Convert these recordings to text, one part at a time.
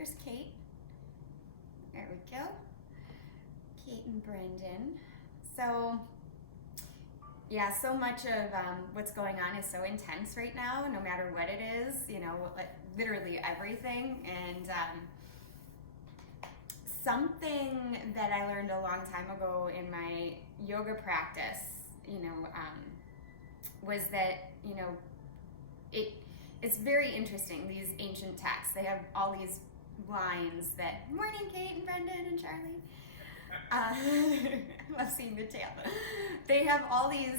there's Kate. There we go. Kate and Brendan. So, yeah, so much of what's going on is so intense right now, no matter what it is, literally everything. And something that I learned a long time ago in my yoga practice, was that, it's very interesting, these ancient texts. They have all these lines that, morning, Kate and Brendan and Charlie. I love seeing the tail. They have all these,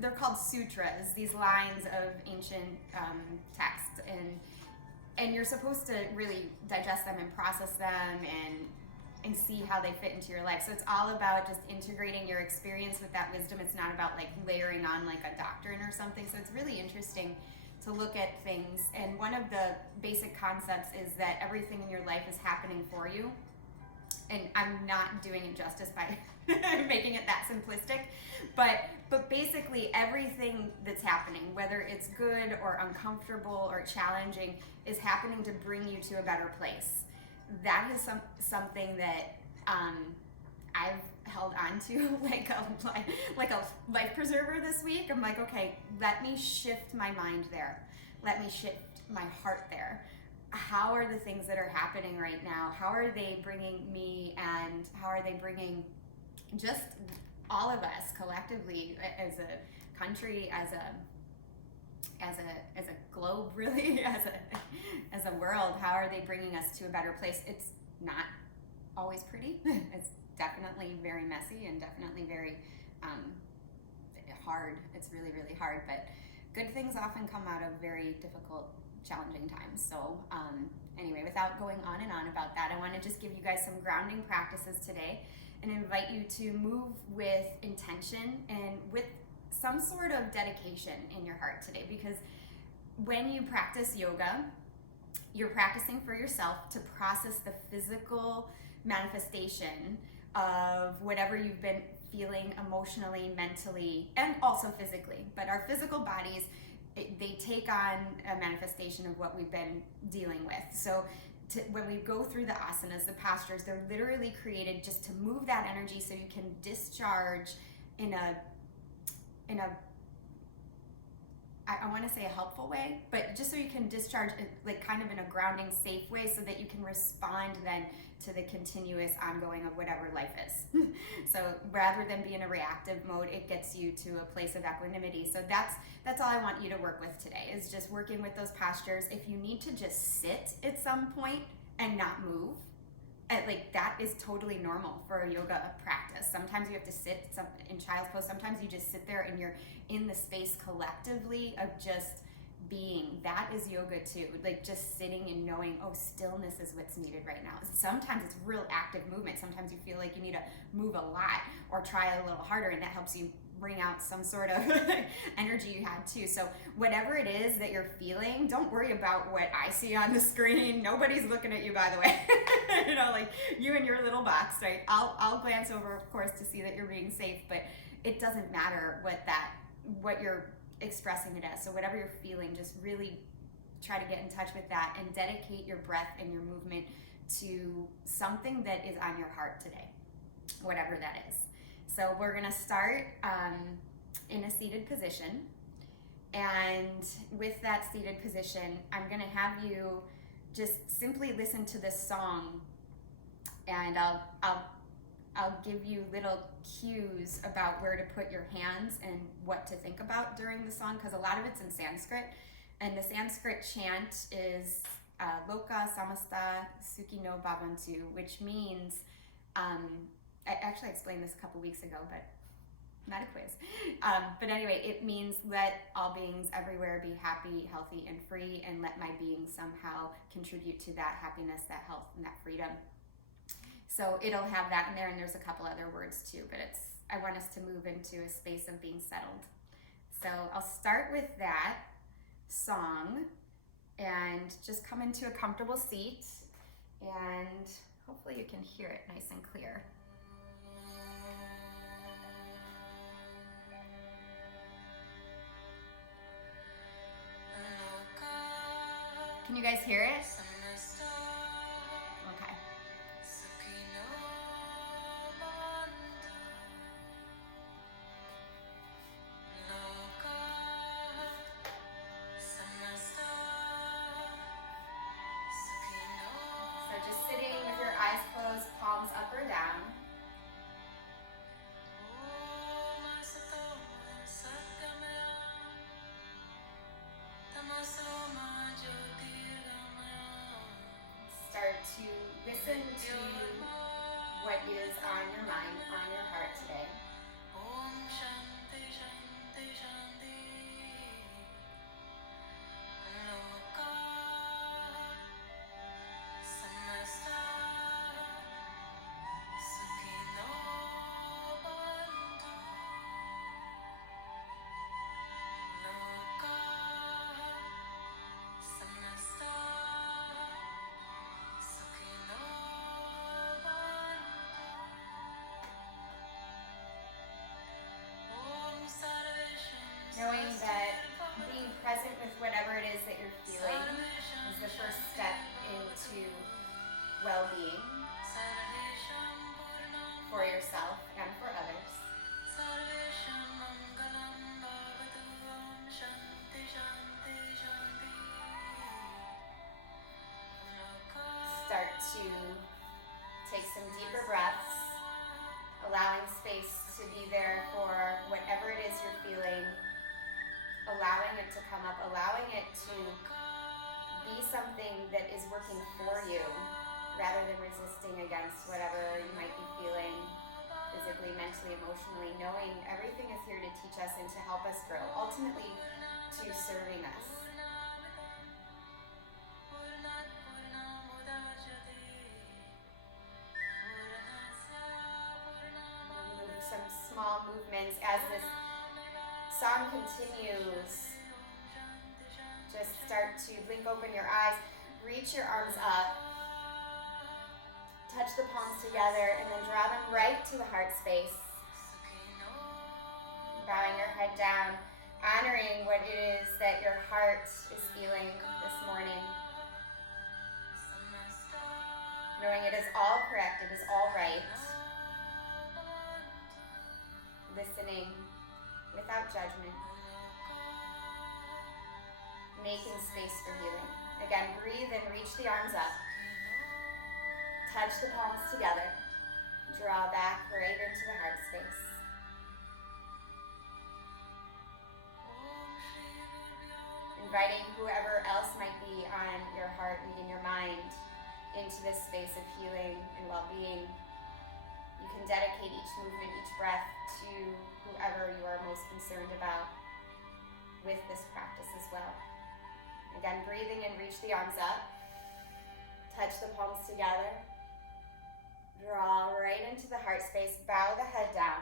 they're called sutras, these lines of ancient texts, and you're supposed to really digest them and process them and see how they fit into your life. So it's all about just integrating your experience with that wisdom. It's not about layering on a doctrine or something. So it's really interesting to look at things. And one of the basic concepts is that everything in your life is happening for you. And I'm not doing it justice by making it that simplistic, but basically everything that's happening, whether it's good or uncomfortable or challenging, is happening to bring you to a better place. That is something that I've held on to like a life preserver this week. I'm like, okay, let me shift my mind there. Let me shift my heart there. How are the things that are happening right now? How are they bringing me, and how are they bringing just all of us collectively as a country, as a globe, really, as a world? How are they bringing us to a better place? It's not always pretty. It's definitely very messy and definitely very hard. It's really, really hard, but good things often come out of very difficult, challenging times. So anyway, without going on and on about that, I want to just give you guys some grounding practices today and invite you to move with intention and with some sort of dedication in your heart today, because when you practice yoga, you're practicing for yourself to process the physical manifestation of whatever you've been feeling emotionally, mentally, and also physically. But our physical bodies, they take on a manifestation of what we've been dealing with. So when we go through the asanas, the postures, they're literally created just to move that energy so you can discharge in a I want to say a helpful way, but just so you can discharge kind of in a grounding, safe way, so that you can respond then to the continuous ongoing of whatever life is. So rather than be in a reactive mode, it gets you to a place of equanimity. So that's all I want you to work with today, is just working with those postures. If you need to just sit at some point and not move, that is totally normal for a yoga practice. Sometimes you have to sit in child's pose. Sometimes you just sit there and you're in the space collectively of just being. That is yoga too. Just sitting and knowing, oh, stillness is what's needed right now. Sometimes it's real active movement. Sometimes you feel like you need to move a lot or try a little harder, and that helps you bring out some sort of energy you had too. So whatever it is that you're feeling, don't worry about what I see on the screen. Nobody's looking at you, by the way. You and your little box, right? I'll glance over, of course, to see that you're being safe, but it doesn't matter what you're expressing it as. So whatever you're feeling, just really try to get in touch with that and dedicate your breath and your movement to something that is on your heart today, whatever that is. So we're gonna start in a seated position, and with that seated position, I'm gonna have you just simply listen to this song, and I'll give you little cues about where to put your hands and what to think about during the song, because a lot of it's in Sanskrit, and the Sanskrit chant is Loka Samasta Sukhino Bhavantu, which means I actually explained this a couple weeks ago, but not a quiz. But anyway, it means let all beings everywhere be happy, healthy, and free, and let my being somehow contribute to that happiness, that health, and that freedom. So it'll have that in there, and there's a couple other words too, but I want us to move into a space of being settled. So I'll start with that song, and just come into a comfortable seat, and hopefully you can hear it nice and clear. Can you guys hear it? is on your mind, on your heart today. Knowing that being present with whatever it is that you're feeling is the first step into well-being for yourself and for others. Start to take some deeper breaths, allowing space to be there for whatever it is you're feeling, allowing it to come up, allowing it to be something that is working for you rather than resisting against whatever you might be feeling physically, mentally, emotionally, knowing everything is here to teach us and to help us grow, ultimately to serving us. Some small movements as this song continues. Just start to blink open your eyes, reach your arms up, touch the palms together, and then draw them right to the heart space. Bowing your head down, honoring what it is that your heart is feeling this morning. Knowing it is all correct, it is all right. Listening without judgment. Making space for healing. Again, breathe and reach the arms up. Touch the palms together. Draw back right into the heart space. Inviting whoever else might be on your heart and in your mind into this space of healing and well-being. You can dedicate each movement, each breath to whoever you are most concerned about with this practice as well. Again, breathing and reach the arms up. Touch the palms together. Draw right into the heart space. Bow the head down.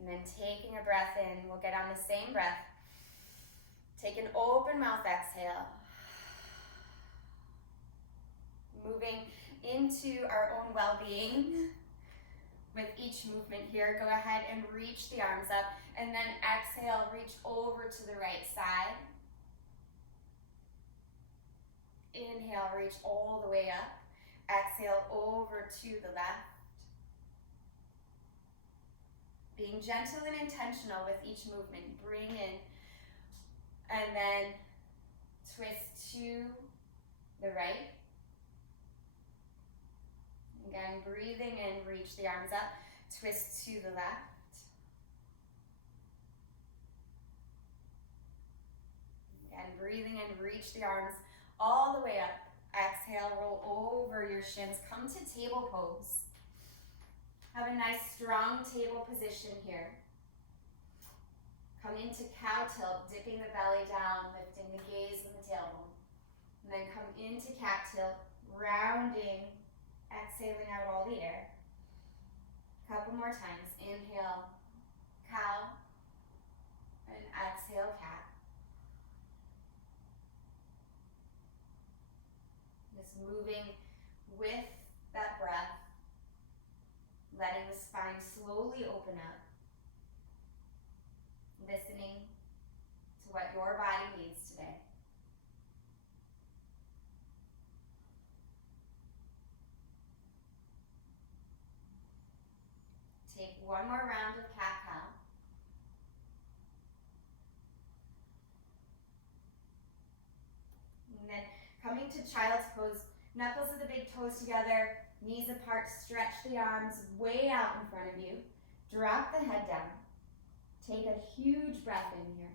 And then taking a breath in, we'll get on the same breath. Take an open mouth exhale. Moving into our own well-being. With each movement here, go ahead and reach the arms up, and then exhale, reach over to the right side. Inhale, reach all the way up. Exhale, over to the left. Being gentle and intentional with each movement. Bring in, and then twist to the right. Again, breathing in, reach the arms up, twist to the left. Again, breathing in, reach the arms all the way up. Exhale, roll over your shins, come to table pose. Have a nice strong table position here. Come into cow tilt, dipping the belly down, lifting the gaze and the tailbone. And then come into cat tilt, rounding, exhaling out all the air. Couple more times. Inhale, cow, and exhale, cat. Just moving with that breath, letting the spine slowly open up, listening to what your body needs today. Take one more round of cat-cow. And then coming to child's pose, knuckles of the big toes together, knees apart, stretch the arms way out in front of you. Drop the head down. Take a huge breath in here.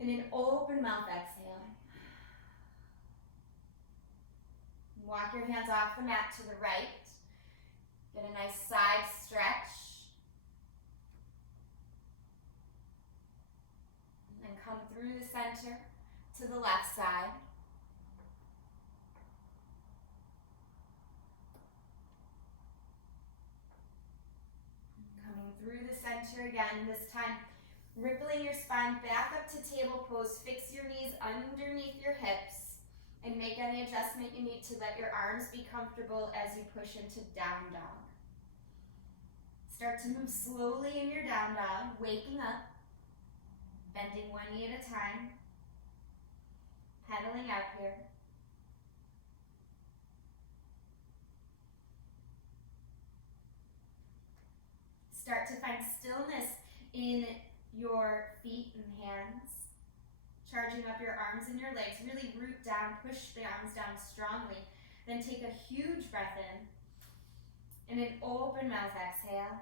And an open mouth exhale. Walk your hands off the mat to the right. Get a nice side stretch. And then come through the center to the left side. Coming through the center again, this time rippling your spine back up to table pose. Fix your knees underneath your hips and make any adjustment you need to let your arms be comfortable as you push into down dog. Start to move slowly in your down dog, waking up, bending one knee at a time, pedaling out here. Start to find stillness in your feet and hands, charging up your arms and your legs. Really root down, push the arms down strongly. Then take a huge breath in. And an open mouth exhale.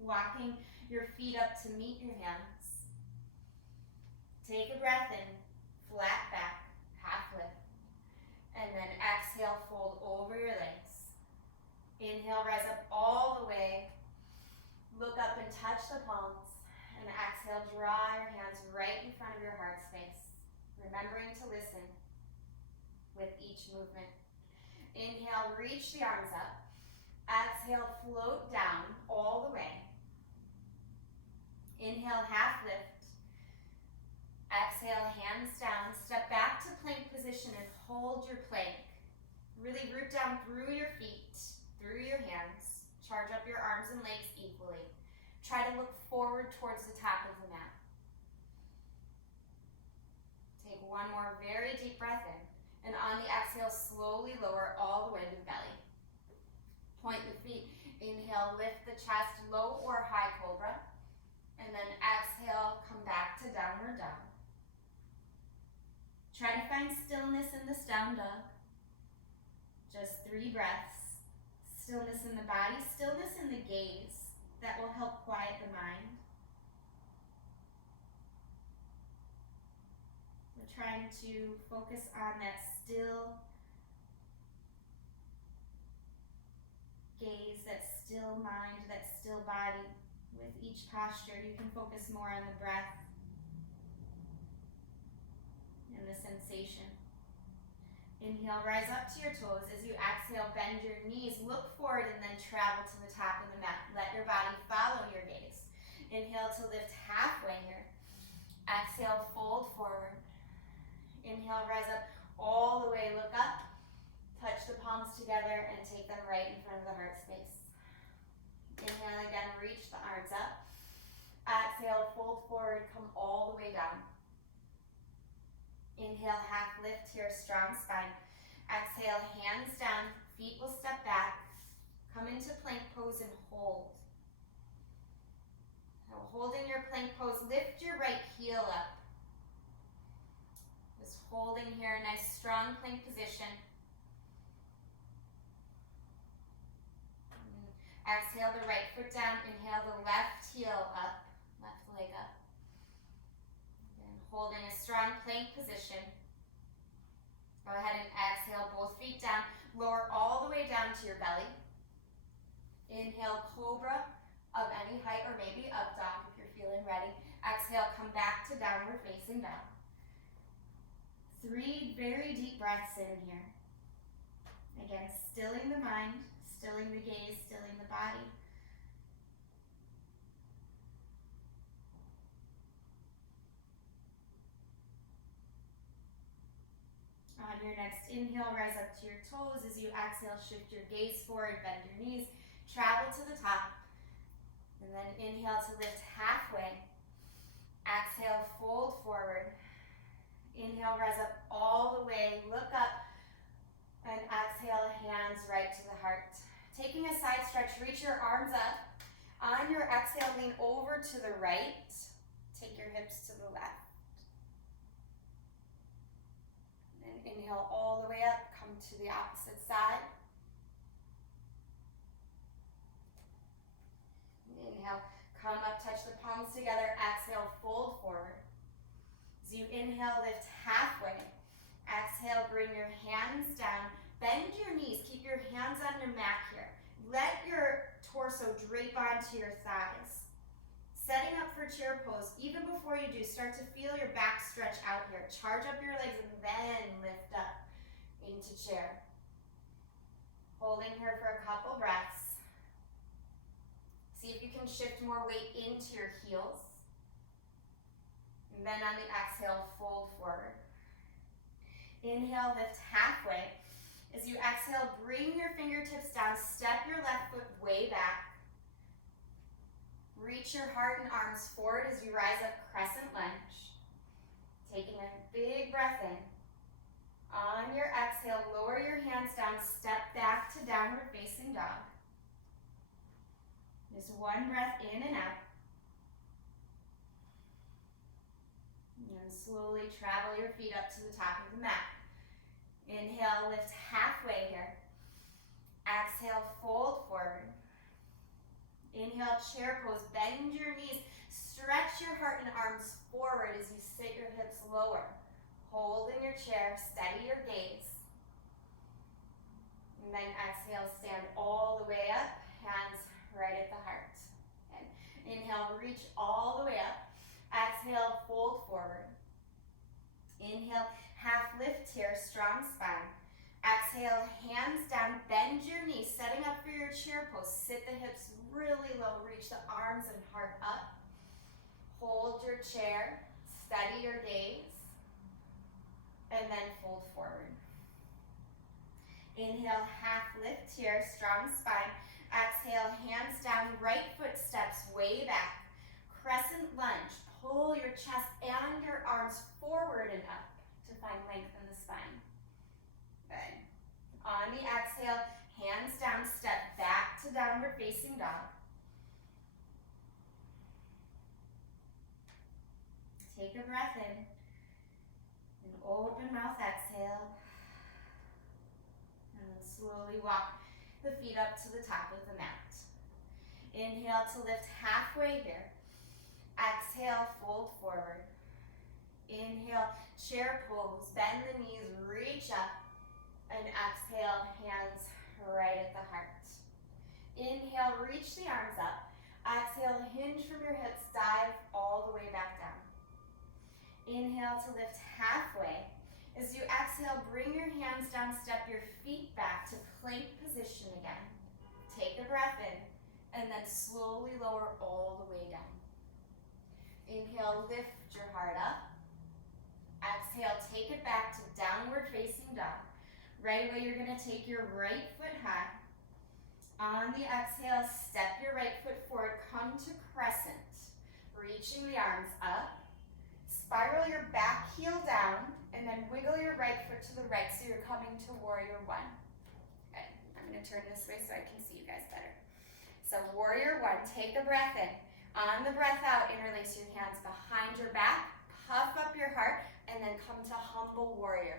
Walking your feet up to meet your hands. Take a breath in, flat back, half lift. And then exhale, fold over your legs. Inhale, rise up all the way. Look up and touch the palms. And exhale, draw your hands right in front of your heart space. Remembering to listen with each movement. Inhale, reach the arms up. Exhale, float down all the way. Inhale, half lift. Exhale, hands down. Step back to plank position and hold your plank. Really root down through your feet, through your hands. Charge up your arms and legs equally. Try to look forward towards the top of the mat. Take one more very deep breath in. And on the exhale, slowly lower all the way to the belly. Point the feet. Inhale, lift the chest, low or high cobra. And then exhale, come back to downward dog. Try to find stillness in this down dog. Just 3 breaths. Stillness in the body, stillness in the gaze. That will help quiet the mind. We're trying to focus on that still gaze, that still mind, that still body. With each posture, you can focus more on the breath and the sensation. Inhale, rise up to your toes. As you exhale, bend your knees, look forward, and then travel to the top of the mat. Let your body follow your gaze. Inhale to lift halfway here. Exhale, fold forward. Inhale, rise up all the way, look up. Touch the palms together and take them right in front of the heart space. Inhale again, reach the arms up. Exhale, fold forward, come all the way down. Inhale, half lift here, strong spine. Exhale, hands down, feet will step back. Come into plank pose and hold. Now, holding your plank pose, lift your right heel up. Just holding here, a nice strong plank position. Exhale the right foot down, inhale the left heel up, left leg up. And holding a strong plank position. Go ahead and exhale both feet down, lower all the way down to your belly. Inhale, cobra of any height or maybe up dog if you're feeling ready. Exhale, come back to downward facing dog. 3 very deep breaths in here. Again, stilling the mind, stilling the gaze, stilling the body. On your next inhale, rise up to your toes. As you exhale, shift your gaze forward, bend your knees, travel to the top. And then inhale to lift halfway. Exhale, fold forward. Inhale, rise up all the way, look up. And exhale, hands right to the heart. Taking a side stretch, reach your arms up. On your exhale, lean over to the right. Take your hips to the left. And then inhale all the way up, come to the opposite side. Inhale, come up, touch the palms together. Exhale, fold forward. As you inhale, lift halfway. Exhale. exhale, bring your hands down. Bend your knees. Keep your hands on your mat here. Let your torso drape onto your thighs. Setting up for chair pose. Even before you do, start to feel your back stretch out here. Charge up your legs and then lift up into chair. Holding here for a couple breaths. See if you can shift more weight into your heels. And then on the exhale, fold forward. Inhale, lift halfway. As you exhale, bring your fingertips down. Step your left foot way back. Reach your heart and arms forward as you rise up, crescent lunge. Taking a big breath in. On your exhale, lower your hands down, step back to downward facing dog. Just one breath in and out. And slowly travel your feet up to the top of the mat. Inhale, lift halfway here. Exhale, fold forward. Inhale, chair pose, bend your knees, stretch your heart and arms forward as you sit your hips lower. Hold in your chair, steady your gaze. And then exhale, stand all the way up, hands right at the heart. And inhale, reach all the way up. Exhale, fold forward. Inhale, half lift here, strong spine. Exhale, hands down, bend your knees, setting up for your chair pose. Sit the hips really low, reach the arms and heart up. Hold your chair, steady your gaze, and then fold forward. Inhale, half lift here, strong spine. Exhale, hands down, right foot steps way back. Crescent lunge, pull your chest and your arms forward and up to find length in the spine. Good. On the exhale, hands down, step back to downward facing dog. Take a breath in. And open mouth exhale. And then slowly walk the feet up to the top of the mat. Inhale to lift halfway here. Exhale, fold forward. Inhale, chair pose, bend the knees, reach up. And exhale, hands right at the heart. Inhale, reach the arms up. Exhale, hinge from your hips, dive all the way back down. Inhale to lift halfway. As you exhale, bring your hands down, step your feet back to plank position again. Take a breath in, and then slowly lower all the way down. Inhale, lift your heart up. Exhale, take it back to downward facing dog. Right away, you're gonna take your right foot high. On the exhale, step your right foot forward, come to crescent. Reaching the arms up. Spiral your back heel down, and then wiggle your right foot to the right so you're coming to warrior one. Okay, I'm gonna turn this way so I can see you guys better. So warrior one, take a breath in. On the breath out, interlace your hands behind your back, puff up your heart, and then come to humble warrior.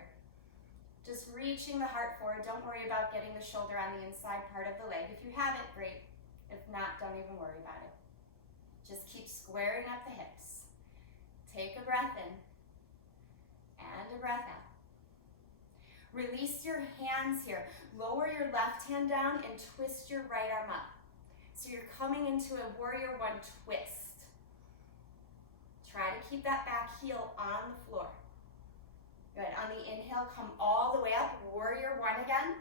Just reaching the heart forward. Don't worry about getting the shoulder on the inside part of the leg. If you have it, great. If not, don't even worry about it. Just keep squaring up the hips. Take a breath in and a breath out. Release your hands here. Lower your left hand down and twist your right arm up. So you're coming into a warrior one twist. Try to keep that back heel on the floor. Good. On the inhale, come all the way up, warrior one again.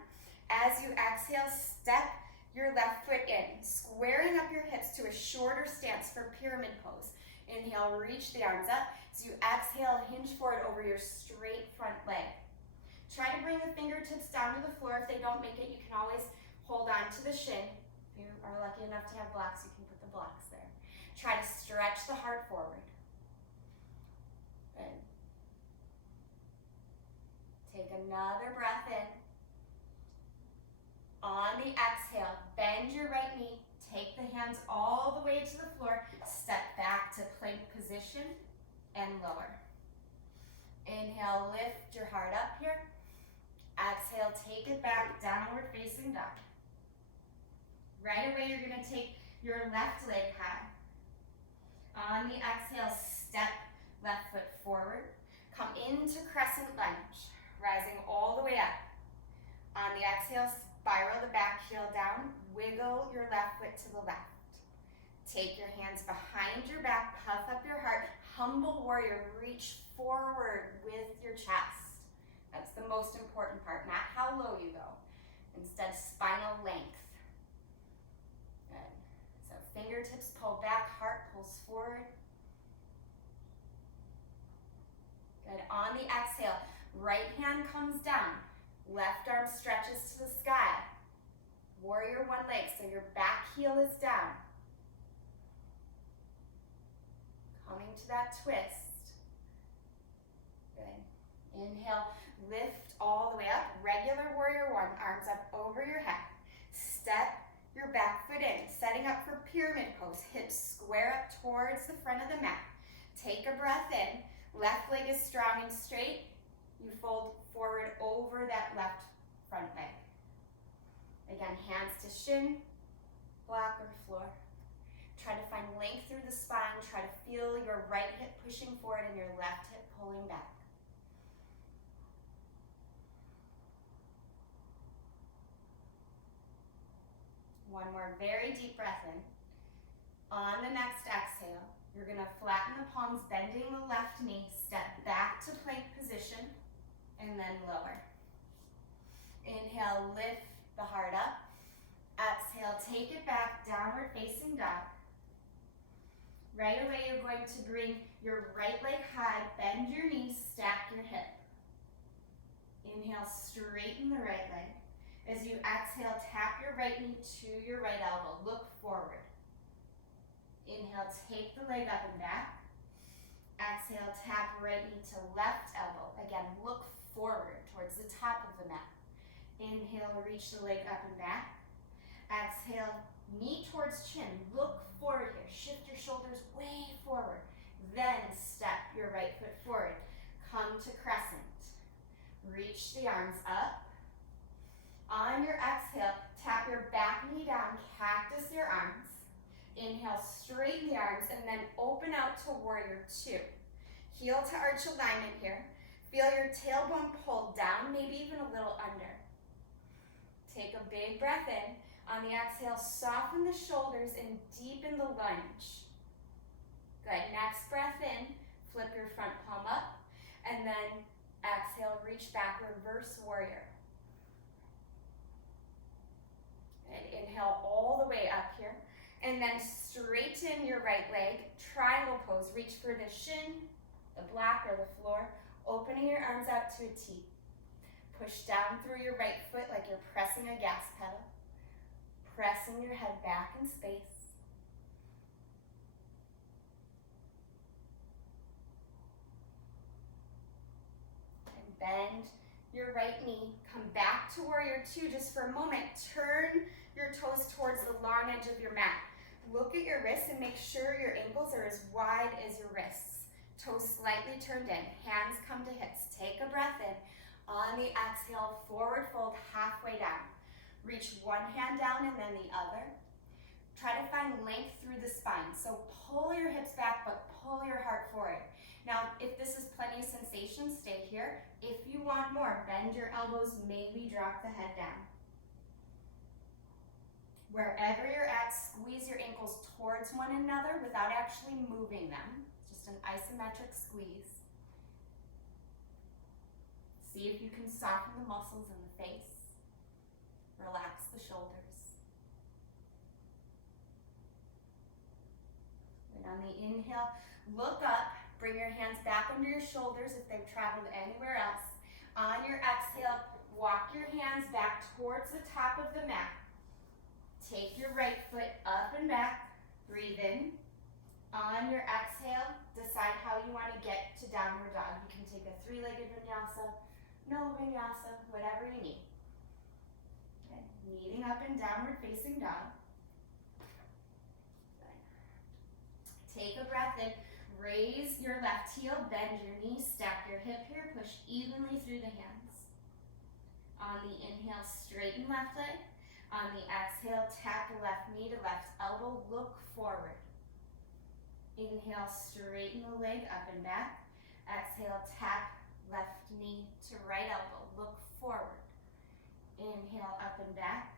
As you exhale, step your left foot in, squaring up your hips to a shorter stance for pyramid pose. Inhale, reach the arms up. As you exhale, hinge forward over your straight front leg. Try to bring the fingertips down to the floor. If they don't make it, you can always hold on to the shin. If you are lucky enough to have blocks, you can put the blocks there. Try to stretch the heart forward. Good. Take another breath in. On the exhale, bend your right knee. Take the hands all the way to the floor. Step back to plank position and lower. Inhale, lift your heart up here. Exhale, take it back, downward facing dog. Right away, you're gonna take your left leg high. On the exhale, step left foot forward. Come into crescent lunge. rising all the way up. On the exhale, spiral the back heel down, wiggle your left foot to the left. Take your hands behind your back, puff up your heart, humble warrior, reach forward with your chest. That's the most important part, not how low you go. Instead, spinal length. Good. So fingertips pull back, heart pulls forward. Good. On the exhale, right hand comes down, left arm stretches to the sky. Warrior one leg, so your back heel is down. Coming to that twist. Good. Inhale, lift all the way up. Regular warrior one, arms up over your head. Step your back foot in, setting up for pyramid pose. Hips square up towards the front of the mat. Take a breath in. Left leg is strong and straight. You fold forward over that left front leg. Again, hands to shin, block or floor. Try to find length through the spine. Try to feel your right hip pushing forward and your left hip pulling back. One more very deep breath in. On the next exhale, you're gonna flatten the palms, bending the left knee, step back to plank position, and then lower. Inhale, lift the heart up. Exhale, take it back, downward facing dog. Right away, you're going to bring your right leg high, bend your knees, stack your hip. Inhale, straighten the right leg. As you exhale, tap your right knee to your right elbow. Look forward. Inhale, take the leg up and back. Exhale, tap right knee to left elbow. Again, look forward towards the top of the mat. Inhale, reach the leg up and back. Exhale, knee towards chin. Look forward here. Shift your shoulders way forward. Then step your right foot forward. Come to crescent. Reach the arms up. On your exhale, tap your back knee down, cactus your arms. Inhale, straighten the arms, and then open out to warrior two. Heel to arch alignment here. Feel your tailbone pull down, maybe even a little under. Take a big breath in. On the exhale, soften the shoulders and deepen the lunge. Good. Next breath in, flip your front palm up, and then exhale, reach back, reverse warrior. And inhale all the way up here, and then straighten your right leg, triangle pose. Reach for the shin, the block, or the floor, opening your arms out to a T. Push down through your right foot like you're pressing a gas pedal. Pressing your head back in space. And bend your right knee. Come back to warrior two just for a moment. Turn your toes towards the long edge of your mat. Look at your wrists and make sure your ankles are as wide as your wrists. Toes slightly turned in. Hands come to hips. Take a breath in. On the exhale, forward fold halfway down. Reach one hand down and then the other. Try to find length through the spine. So pull your hips back, but pull your heart forward. Now, if this is plenty of sensation, stay here. If you want more, bend your elbows, maybe drop the head down. Wherever you're at, squeeze your ankles towards one another without actually moving them. Just an isometric squeeze. See if you can soften the muscles in the face. Relax the shoulders. And on the inhale, look up. Bring your hands back under your shoulders if they've traveled anywhere else. On your exhale, walk your hands back towards the top of the mat. Take your right foot up and back. Breathe in. On your exhale, decide how you want to get to downward dog. You can take a three-legged vinyasa, no vinyasa, whatever you need. Kneading up in downward facing dog. Good. Take a breath in. Raise your left heel, bend your knees, stack your hip here, push evenly through the hands. On the inhale, straighten left leg. On the exhale, tap the left knee to left elbow, look forward. Inhale, straighten the leg up and back. Exhale, tap Left knee to right elbow, look forward. Inhale, up and back.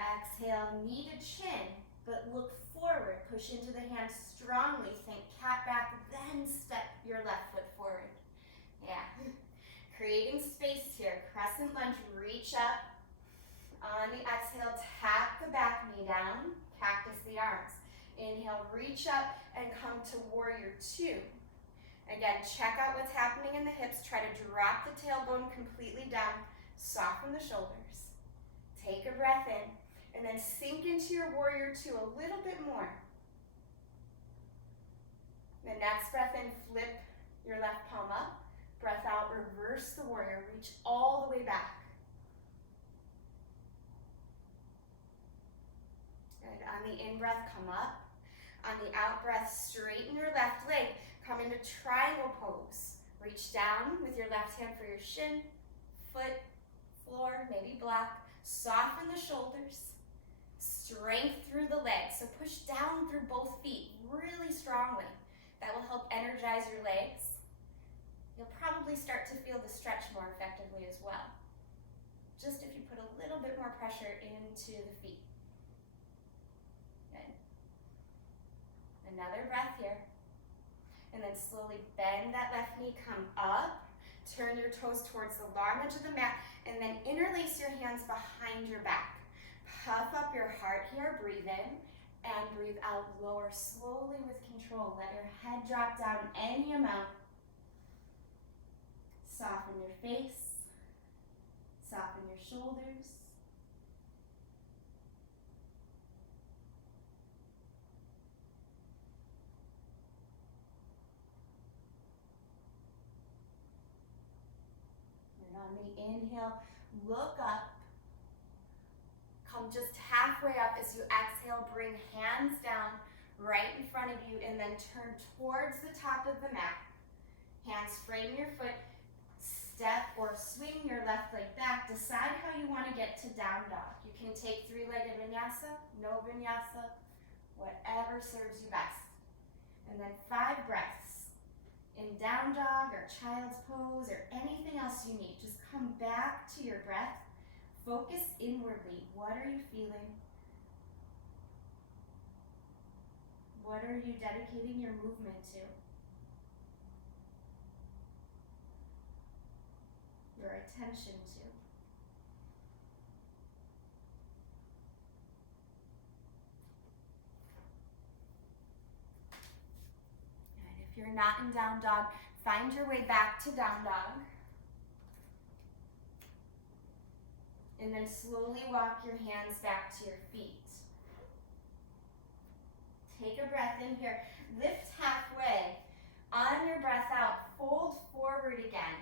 Exhale, knee to chin, but look forward. Push into the hands strongly. Think cat back, then step your left foot forward. Yeah. Creating space here. Crescent lunge, reach up. On the exhale, tap the back knee down. Cactus the arms. Inhale, reach up and come to warrior two. Again, check out what's happening in the hips. Try to drop the tailbone completely down. Soften the shoulders. Take a breath in. And then sink into your warrior two a little bit more. The next breath in, flip your left palm up. Breath out, reverse the warrior. Reach all the way back. Good. On the in-breath, come up. On the out-breath, straighten your left leg. Come into triangle pose. Reach down with your left hand for your shin, foot, floor, maybe block. Soften the shoulders. Strength through the legs. So push down through both feet really strongly. That will help energize your legs. You'll probably start to feel the stretch more effectively as well. Just if you put a little bit more pressure into the feet. Good. Another breath here. And then slowly bend that left knee, come up. Turn your toes towards the long edge of the mat. And then interlace your hands behind your back. Puff up your heart here, breathe in, and breathe out, lower slowly with control. Let your head drop down any amount. Soften your face, soften your shoulders. And on the inhale, look up. Come just halfway up as you exhale, bring hands down right in front of you and then turn towards the top of the mat. Hands frame your foot, step or swing your left leg back. Decide how you want to get to down dog. You can take three-legged vinyasa, no vinyasa, whatever serves you best. And then 5 breaths in down dog or child's pose or anything else you need. Just come back to your breath. Focus inwardly. What are you feeling? What are you dedicating your movement to? Your attention to? And if you're not in down dog, find your way back to down dog. And then slowly walk your hands back to your feet. Take a breath in here. Lift halfway. On your breath out, fold forward again.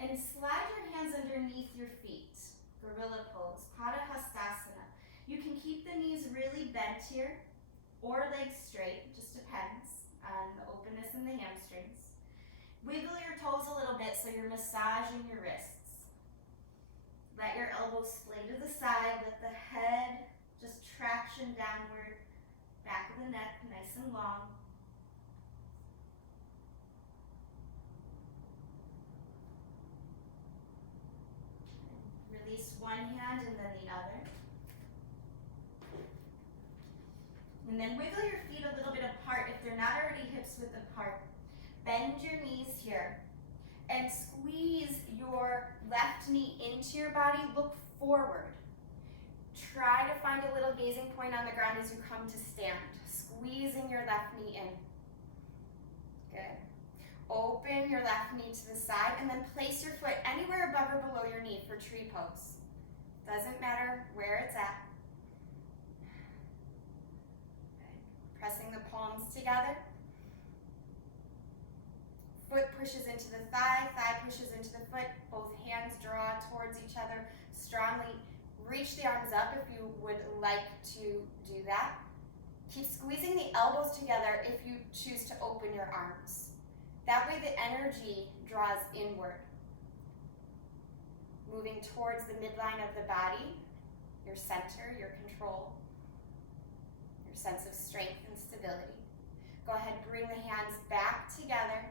And slide your hands underneath your feet. Gorilla pose, Pada Hastasana. You can keep the knees really bent here or legs straight, just depends on the openness in the hamstrings. Wiggle your toes a little bit so you're massaging your wrists. Let your elbows splay to the side, let the head just traction downward, back of the neck nice and long. Release one hand and then the other. And then wiggle your feet a little bit apart if they're not already hips width apart. Bend your knees here. And squeeze your left knee into your body, look forward. Try to find a little gazing point on the ground as you come to stand. Squeezing your left knee in. Good. Open your left knee to the side and then place your foot anywhere above or below your knee for tree pose. Doesn't matter where it's at. Good. Pressing the palms together. Foot pushes into the thigh, thigh pushes into the foot, both hands draw towards each other strongly. Reach the arms up if you would like to do that. Keep squeezing the elbows together if you choose to open your arms. That way the energy draws inward. Moving towards the midline of the body, your center, your control, your sense of strength and stability. Go ahead, bring the hands back together.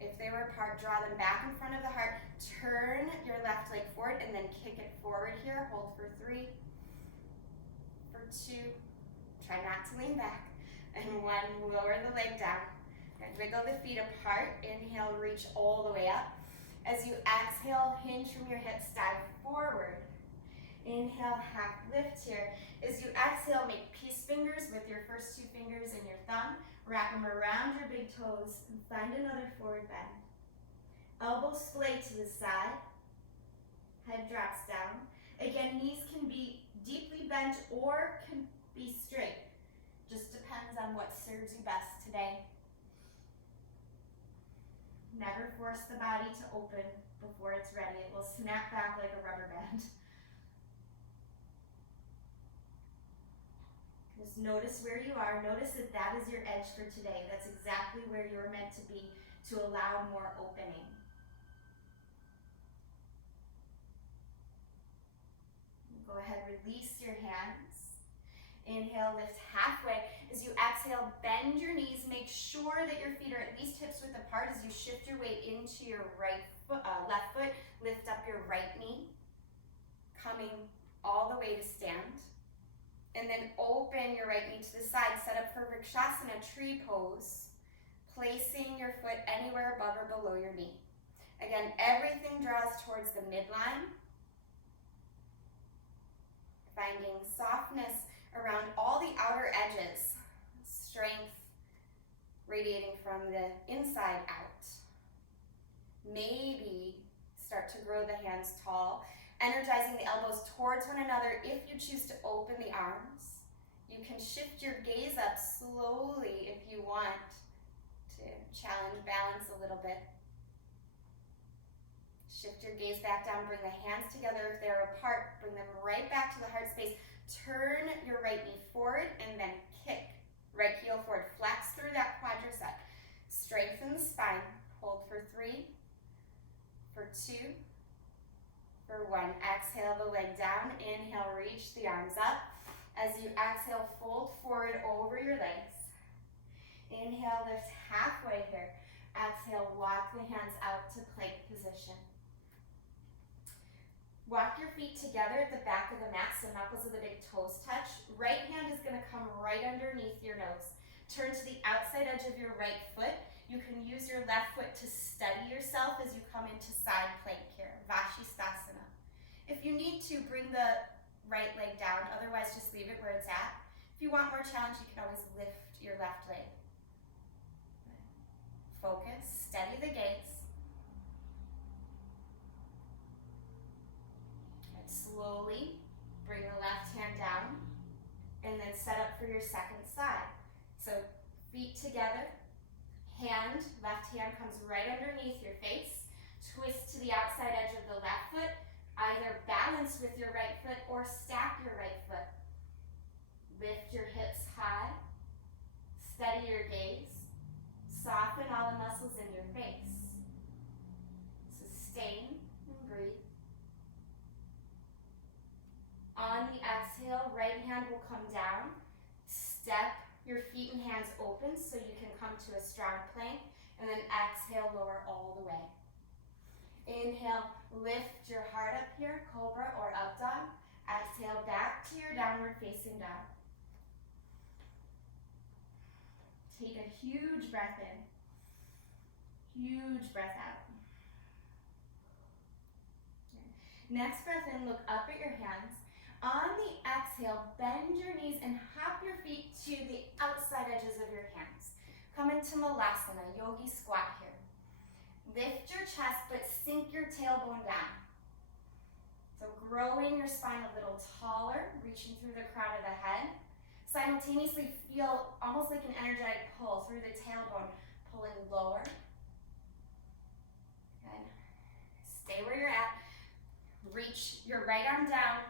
If they were apart, draw them back in front of the heart. Turn your left leg forward and then kick it forward here. Hold for 3, for 2. Try not to lean back. And 1, lower the leg down. And wiggle the feet apart. Inhale, reach all the way up. As you exhale, hinge from your hips, dive forward. Inhale, half lift here. As you exhale, make peace fingers with your first 2 fingers and your thumb. Wrap them around your big toes and find another forward bend. Elbows splay to the side. Head drops down. Again, knees can be deeply bent or can be straight. Just depends on what serves you best today. Never force the body to open before it's ready. It will snap back like a rubber band. Just notice where you are. Notice that that is your edge for today. That's exactly where you're meant to be to allow more opening. Go ahead, release your hands. Inhale, lift halfway. As you exhale, bend your knees. Make sure that your feet are at least hips width apart as you shift your weight into your left foot. Lift up your right knee, coming all the way to stand. And then open your right knee to the side. Set up for Vrikshasana, tree pose, placing your foot anywhere above or below your knee. Again, everything draws towards the midline. Finding softness around all the outer edges. Strength radiating from the inside out. Maybe start to grow the hands tall, energizing the elbows towards one another. If you choose to open the arms, you can shift your gaze up slowly if you want to challenge balance a little bit. Shift your gaze back down, bring the hands together. If they're apart, bring them right back to the heart space. Turn your right knee forward and then kick. Right heel forward, flex through that quadricep. Strengthen the spine. Hold for 3, for 2, for 1. Exhale the leg down. Inhale, reach the arms up. As you exhale, fold forward over your legs. Inhale, lift halfway here. Exhale, walk the hands out to plank position. Walk your feet together at the back of the mat so knuckles of the big toes touch. Right hand is going to come right underneath your nose. Turn to the outside edge of your right foot. You can use your left foot to steady yourself as you come into side plank here, Vashisthasana. If you need to, bring the right leg down. Otherwise, just leave it where it's at. If you want more challenge, you can always lift your left leg. Focus, steady the gaze. Slowly bring the left hand down and then set up for your second side. So feet together, left hand comes right underneath your face. Twist to the outside edge of the left foot. Either balance with your right foot or stack your right foot. Lift your hips high. Steady your gaze. Soften all the muscles in your face. Sustain and breathe. On the exhale, right hand will come down. Step your feet and hands open so you can come to a strong plank. And then exhale, lower all the way. Inhale, lift your heart up here, cobra or up dog. Exhale, back to your downward facing dog. Take a huge breath in. Huge breath out. Next breath in, look up at your hands. On the exhale, bend your knees and hop your feet to the outside edges of your hands. Come into Malasana, yogi squat here. Lift your chest, but sink your tailbone down. So growing your spine a little taller, reaching through the crown of the head. Simultaneously feel almost like an energetic pull through the tailbone, pulling lower. Good. Stay where you're at. Reach your right arm down.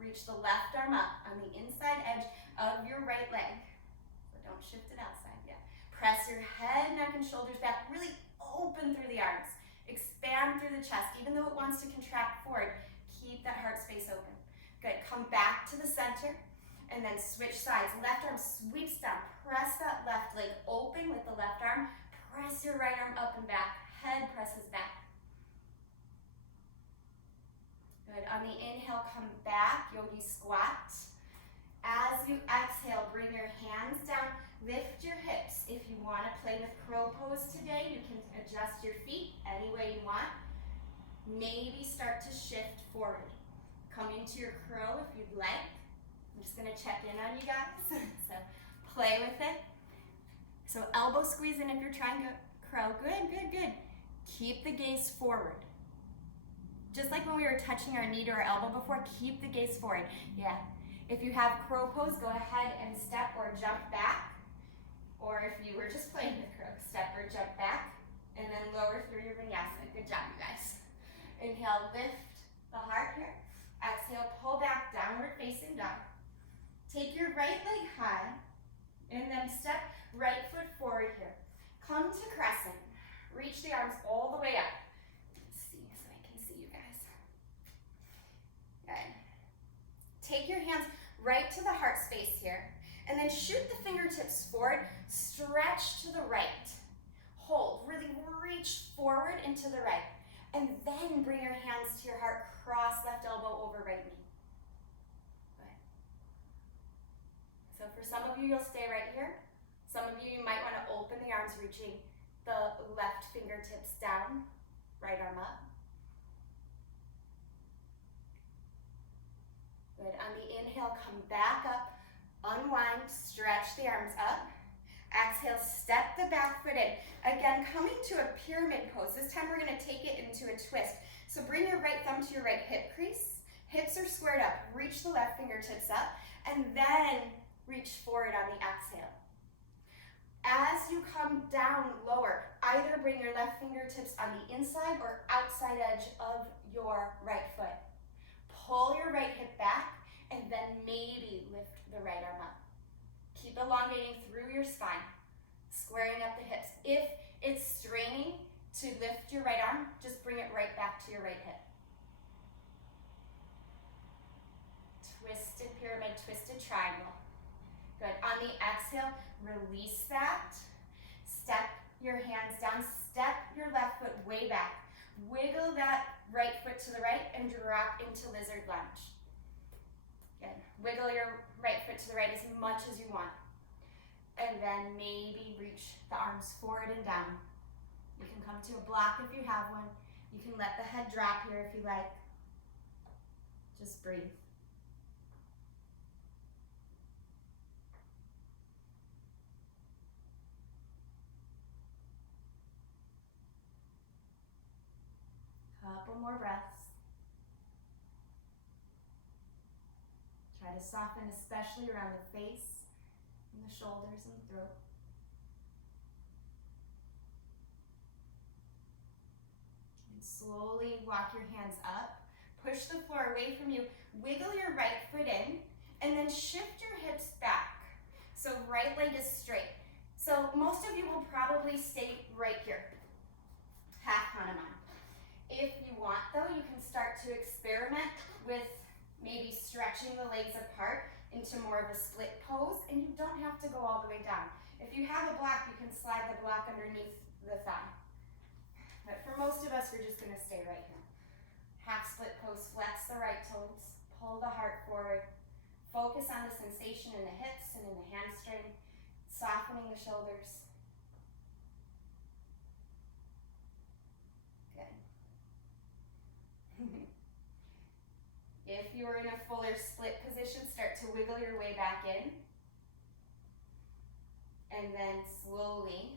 Reach the left arm up on the inside edge of your right leg. So don't shift it outside yet. Press your head, neck, and shoulders back. Really open through the arms. Expand through the chest. Even though it wants to contract forward, keep that heart space open. Good. Come back to the center and then switch sides. Left arm sweeps down. Press that left leg open with the left arm. Press Slice your right arm up and back. Head presses back. Good. On the inhale, come back, yogi squat. As you exhale, bring your hands down, lift your hips. If you want to play with crow pose today, you can adjust your feet any way you want. Maybe start to shift forward. Come into your crow if you'd like. I'm just gonna check in on you guys, so play with it. So elbow squeeze in if you're trying to crow. Good, good, good. Keep the gaze forward. Just like when we were touching our knee to our elbow before, keep the gaze forward. Yeah. If you have crow pose, go ahead and step or jump back. Or if you were just playing with crow, step or jump back, and then lower through your vinyasa. Good job, you guys. Inhale, lift the heart here. Exhale, pull back, downward facing dog. Take your right leg high, and then step right foot forward here. Come to crescent. Reach the arms all the way up. Let's see so I can see you guys. Good. Take your hands right to the heart space here, and then shoot the fingertips forward, stretch to the right. Hold, really reach forward into the right, and then bring your hands to your heart, cross left elbow over right knee. Good. So for some of you, you'll stay right here. Some of you might want to open the arms, reaching the left fingertips down, right arm up. Good. On the inhale, come back up, unwind, stretch the arms up. Exhale, step the back foot in. Again, coming to a pyramid pose. This time we're going to take it into a twist. So bring your right thumb to your right hip crease. Hips are squared up. Reach the left fingertips up, and then reach forward on the exhale. As you come down lower, either bring your left fingertips on the inside or outside edge of your right foot. Pull your right hip back, and then maybe lift the right arm up. Keep elongating through your spine, squaring up the hips. If it's straining to lift your right arm, just bring it right back to your right hip. Twisted pyramid, twisted triangle. Good. On the exhale, release that. Step your hands down, step your left foot way back. Wiggle that right foot to the right and drop into lizard lunge. Good. Wiggle your right foot to the right as much as you want. And then maybe reach the arms forward and down. You can come to a block if you have one. You can let the head drop here if you like. Just breathe. Couple more breaths. Try to soften, especially around the face and the shoulders and the throat. And slowly walk your hands up. Push the floor away from you. Wiggle your right foot in, and then shift your hips back. So right leg is straight. So most of you will probably stay right here. Half Hanuman. If you want though, you can start to experiment with maybe stretching the legs apart into more of a split pose, and you don't have to go all the way down. If you have a block, you can slide the block underneath the thigh. But for most of us, we're just gonna stay right here. Half split pose, flex the right toes, pull the heart forward, focus on the sensation in the hips and in the hamstring, softening the shoulders. If you're in a fuller split position, start to wiggle your way back in. And then slowly,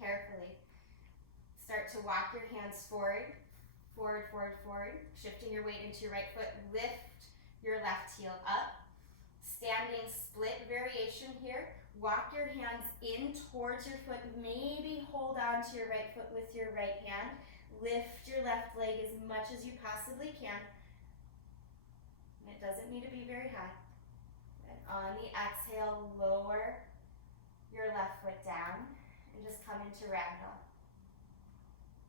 carefully, start to walk your hands forward, forward, forward, forward, shifting your weight into your right foot. Lift your left heel up. Standing split variation here. Walk your hands in towards your foot. Maybe hold on to your right foot with your right hand. Lift your left leg as much as you possibly can. And it doesn't need to be very high. And on the exhale, lower your left foot down and just come into ragdoll.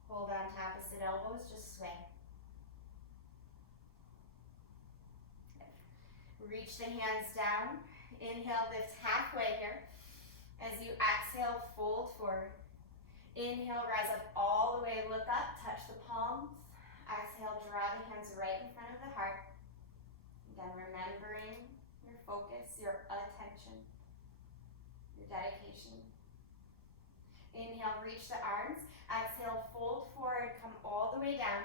Hold on to opposite elbows, just sway. Reach the hands down. Inhale, lift halfway here. As you exhale, fold forward. Inhale, rise up all the way, look up, touch the palms. Exhale, draw the hands right in front of the heart. Again, remembering your focus, your attention, your dedication. Inhale, reach the arms. Exhale, fold forward, come all the way down.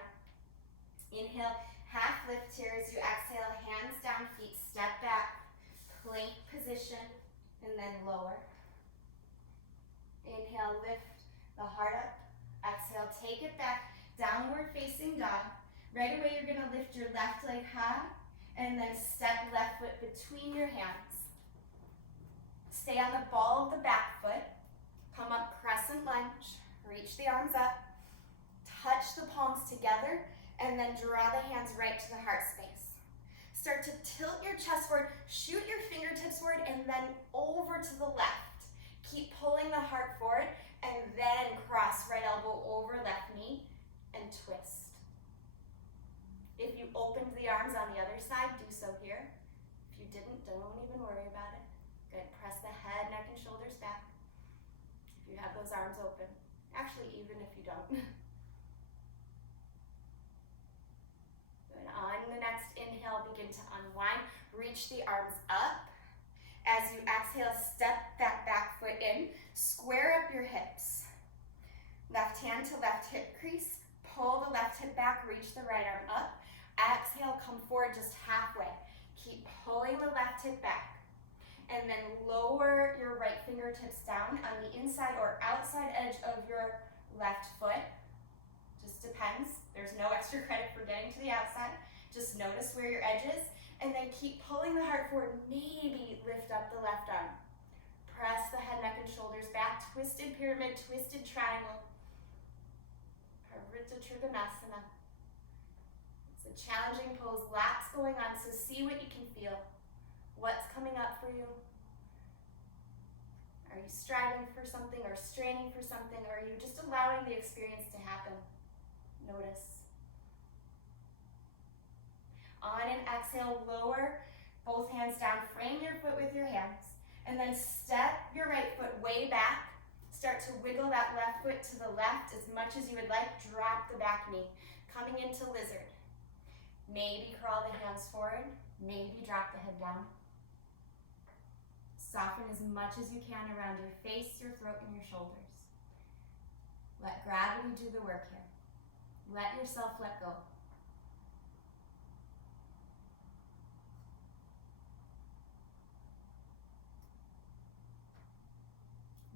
Inhale, half lift here as you exhale, hands down, feet step back, plank position, and then lower. Inhale, lift the heart up. Exhale, take it back, downward facing dog. Right away, you're gonna lift your left leg high, and then step left foot between your hands. Stay on the ball of the back foot. Come up, crescent lunge, reach the arms up, touch the palms together, and then draw the hands right to the heart space. Start to tilt your chest forward, shoot your fingertips forward, and then over to the left. Keep pulling the heart forward, and then cross right elbow over left knee, and twist. If you opened the arms on the other side, do so here. If you didn't, don't even worry about it. Good, press the head, neck, and shoulders back. If you have those arms open. Actually, even if you don't. Good, on the next inhale, begin to unwind. Reach the arms up. As you exhale, step that back foot in. Square up your hips. Left hand to left hip crease. Pull the left hip back, reach the right arm up. Exhale, come forward just halfway. Keep pulling the left hip back. And then lower your right fingertips down on the inside or outside edge of your left foot. Just depends. There's no extra credit for getting to the outside. Just notice where your edge is. And then keep pulling the heart forward. Maybe lift up the left arm. Press the head, neck, and shoulders back. Twisted pyramid, twisted triangle. Parivrtta Trikonasana. It's a challenging pose. Lots going on, so see what you can feel. What's coming up for you? Are you striving for something or straining for something, or are you just allowing the experience to happen? Notice. On an exhale, lower both hands down, frame your foot with your hands, and then step your right foot way back. Start to wiggle that left foot to the left as much as you would like. Drop the back knee, coming into lizard. Maybe crawl the hands forward, maybe drop the head down. Soften as much as you can around your face, your throat, and your shoulders. Let gravity do the work here. Let yourself let go.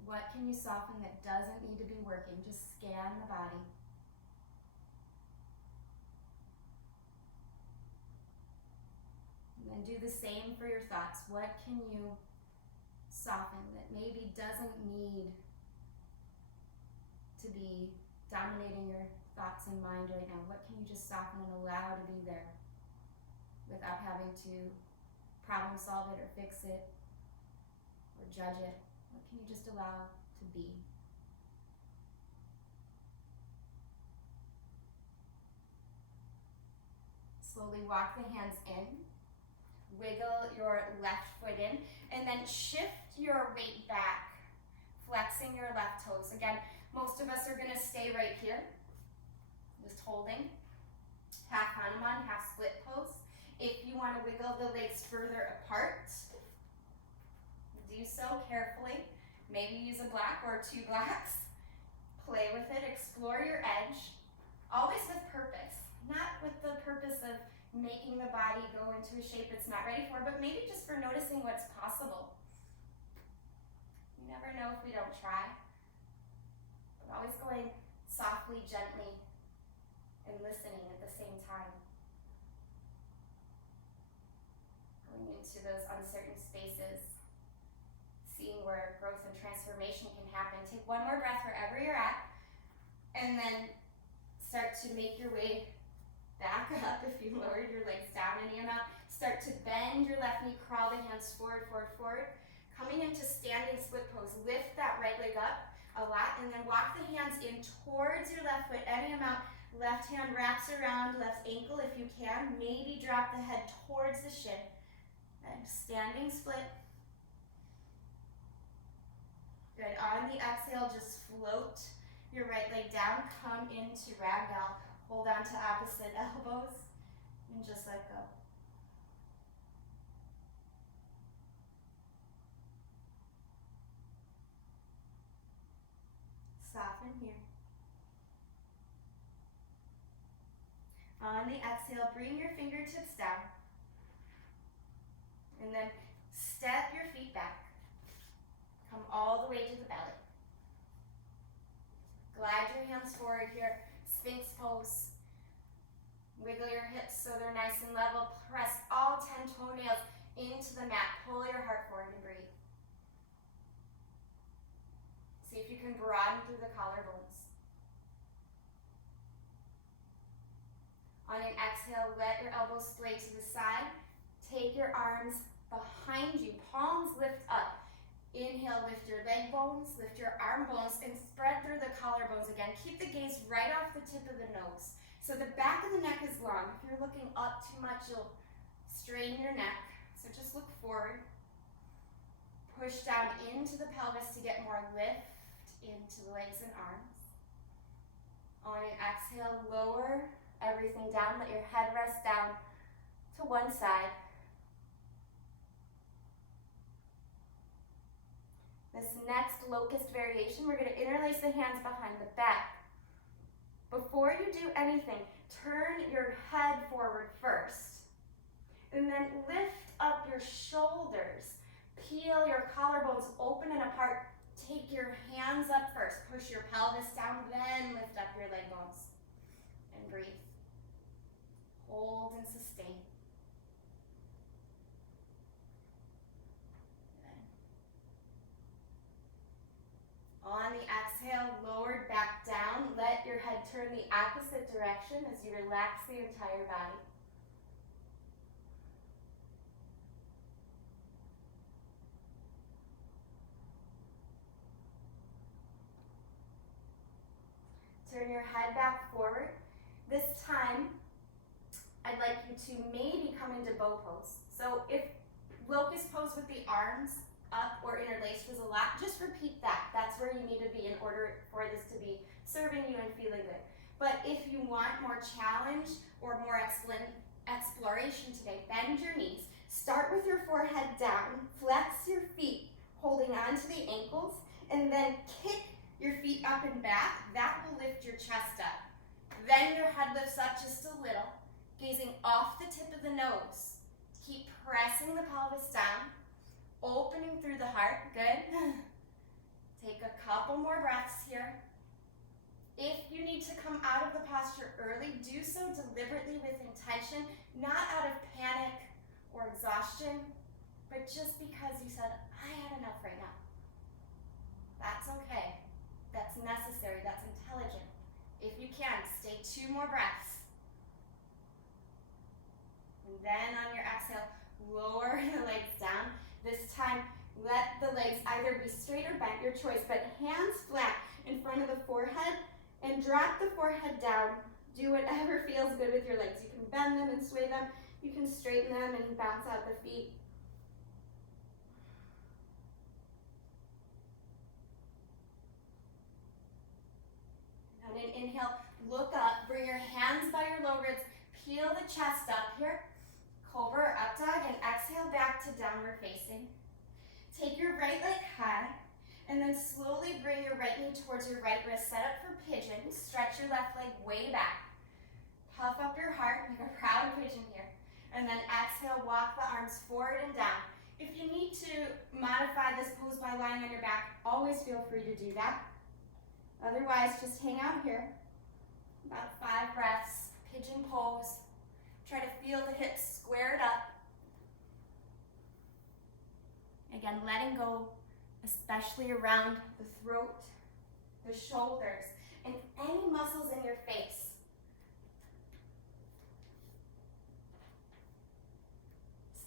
What can you soften that doesn't need to be working? Just scan the body. And then do the same for your thoughts. What can you soften that maybe doesn't need to be dominating your thoughts and mind right now? What can you just soften and allow to be there without having to problem solve it or fix it or judge it? What can you just allow to be? Slowly walk the hands in. Wiggle your left foot in, and then shift your weight back, flexing your left toes. Again, most of us are gonna stay right here, just holding. Half Hanuman, half split pose. If you wanna wiggle the legs further apart, do so carefully. Maybe use a block or two blocks. Play with it, explore your edge. Always with purpose, not with the purpose of making the body go into a shape it's not ready for, but maybe just for noticing what's possible. You never know if we don't try. But always going softly, gently, and listening at the same time. Going into those uncertain spaces, seeing where growth and transformation can happen. Take one more breath wherever you're at, and then start to make your way back up. If you lowered your legs down any amount, start to bend your left knee, crawl the hands forward, forward, forward. Coming into standing split pose, lift that right leg up a lot, and then walk the hands in towards your left foot, any amount. Left hand wraps around left ankle if you can. Maybe drop the head towards the shin. And standing split. Good, on the exhale, just float your right leg down, come into ragdoll. Hold on to opposite elbows and just let go. Soften here. On the exhale, bring your fingertips down. And then step your feet back. Come all the way to the belly. Glide your hands forward here. Sphinx pose. Wiggle your hips so they're nice and level. Press all 10 toenails into the mat. Pull your heart forward and breathe. See if you can broaden through the collarbones. On an exhale, let your elbows sway to the side. Take your arms behind you. Palms lift up. Inhale, lift your leg bones, lift your arm bones, and spread through the collarbones again. Keep the gaze right off the tip of the nose. So the back of the neck is long. If you're looking up too much, you'll strain your neck. So just look forward. Push down into the pelvis to get more lift into the legs and arms. On an exhale, lower everything down. Let your head rest down to one side. This next locust variation, we're going to interlace the hands behind the back. Before you do anything, turn your head forward first. And then lift up your shoulders. Peel your collarbones open and apart. Take your hands up first. Push your pelvis down, then lift up your leg bones. And breathe. Hold and sustain. On the exhale, lowered back down. Let your head turn the opposite direction as you relax the entire body. Turn your head back forward. This time, I'd like you to maybe come into bow pose. So if locust pose with the arms up or interlaced was a lot, just repeat that. That's where you need to be in order for this to be serving you and feeling good. But if you want more challenge or more exploration today, bend your knees. Start with your forehead down, flex your feet, holding onto the ankles, and then kick your feet up and back. That will lift your chest up. Then your head lifts up just a little, gazing off the tip of the nose. Keep pressing the pelvis down. Opening through the heart, good. Take a couple more breaths here. If you need to come out of the posture early, do so deliberately with intention, not out of panic or exhaustion, but just because you said, I had enough right now. That's okay. That's necessary. That's intelligent. If you can, stay 2 more breaths. And then on your exhale, lower the legs down. This time, let the legs either be straight or bent, your choice, but hands flat in front of the forehead and drop the forehead down. Do whatever feels good with your legs. You can bend them and sway them. You can straighten them and bounce out the feet. On an inhale, look up, bring your hands by your low ribs, peel the chest up here. Cobra or up dog, and exhale back to downward facing. Take your right leg high, and then slowly bring your right knee towards your right wrist. Set up for pigeon. Stretch your left leg way back. Puff up your heart, make a proud pigeon here. And then exhale, walk the arms forward and down. If you need to modify this pose by lying on your back, always feel free to do that. Otherwise, just hang out here. About 5 breaths, pigeon pose. Try to feel the hips squared up. Again, letting go, especially around the throat, the shoulders, and any muscles in your face.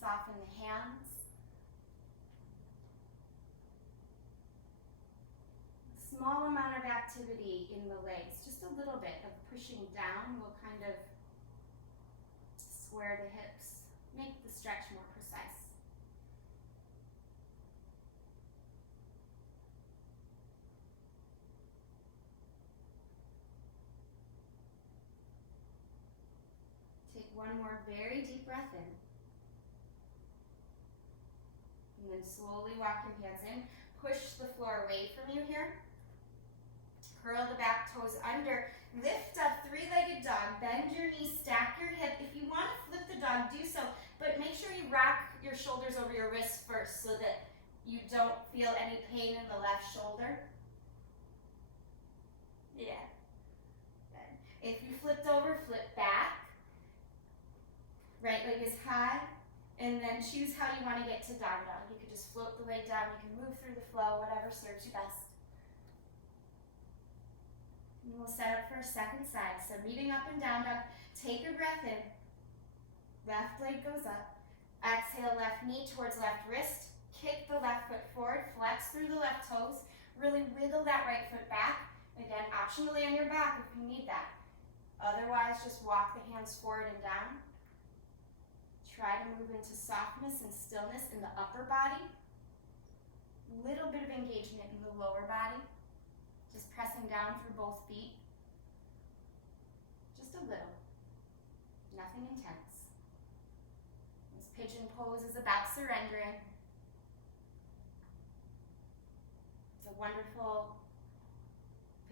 Soften the hands. A small amount of activity in the legs, just a little bit of pushing down will kind of square the hips, make the stretch more precise. one more very deep breath in. And then slowly walk your hands in. Push the floor away from you here. Curl the back toes under. Lift up, three-legged dog. Bend your knees, stack your hip. If you want to flip the dog, do so. But make sure you rock your shoulders over your wrists first so that you don't feel any pain in the left shoulder. Yeah. Good. If you flipped over, flip back. Right leg is high. And then choose how you want to get to down dog. You could just float the leg down. You can move through the flow, whatever serves you best. And we'll set up for a second side. So meeting up and down dog. Take a breath in. Left leg goes up. Exhale, left knee towards left wrist. Kick the left foot forward. Flex through the left toes. Really wiggle that right foot back. Again, option to lay on your back if you need that. Otherwise, just walk the hands forward and down. Try to move into softness and stillness in the upper body. Little bit of engagement in the lower body. Just pressing down through both feet. Just a little. Nothing intense. This pigeon pose is about surrendering. It's a wonderful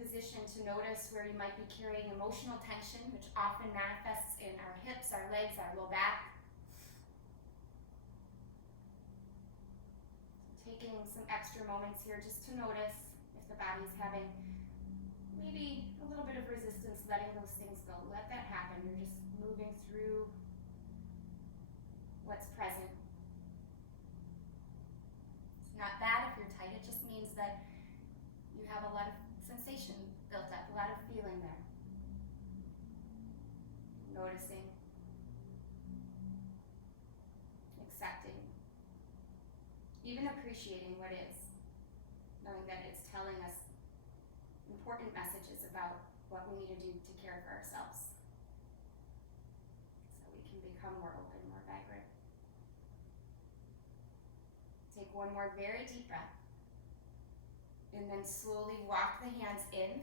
position to notice where you might be carrying emotional tension, which often manifests in our hips, our legs, our low back. So taking some extra moments here just to notice if the body's having maybe a little bit of resistance, letting those things go. Let that happen. You're just moving through what's present. It's not bad if you're tight. It just means that you have a lot of sensation built up, a lot of feeling there. Noticing, accepting, even appreciating what is, knowing that it's telling us important messages about what we need to do to care for ourselves so we can become more open, more vibrant. Take one more very deep breath. And then slowly walk the hands in.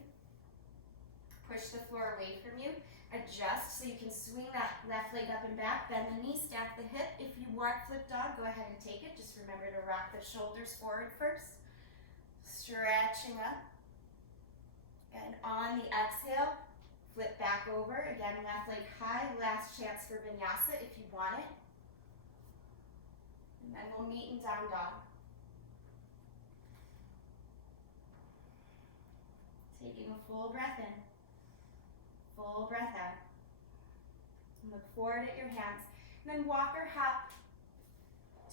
Push the floor away from you. Adjust so you can swing that left leg up and back. Bend the knee, stack the hip. If you want flip dog, go ahead and take it. Just remember to rock the shoulders forward first. Stretching up. And on the exhale, flip back over. Again, left leg high. Last chance for vinyasa if you want it. And then we'll meet in down dog. Taking a full breath in, full breath out. And look forward at your hands. And then walk or hop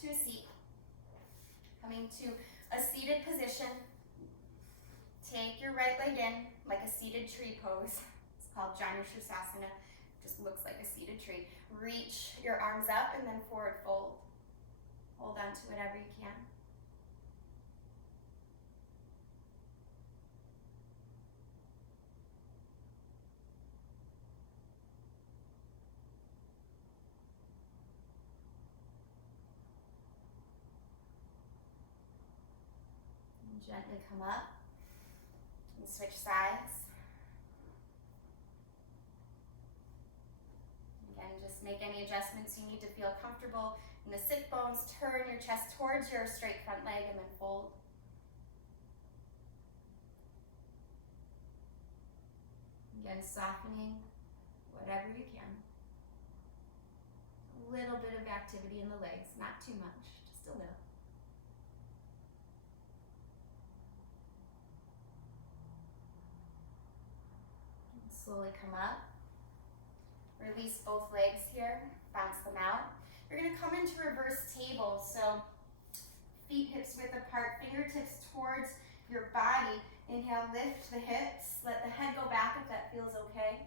to a seat. Coming to a seated position. Take your right leg in like a seated tree pose. It's called Janu Sirsasana. Just looks like a seated tree. Reach your arms up and then forward fold. Hold on to whatever you can. Gently come up and switch sides. Again, just make any adjustments you need to feel comfortable in the sit bones. Turn your chest towards your straight front leg and then fold. Again, softening whatever you can. A little bit of activity in the legs, not too much, just a little. Slowly come up. Release both legs here. Bounce them out. You're going to come into reverse table. So feet hips width apart. Fingertips towards your body. Inhale, lift the hips. Let the head go back if that feels okay.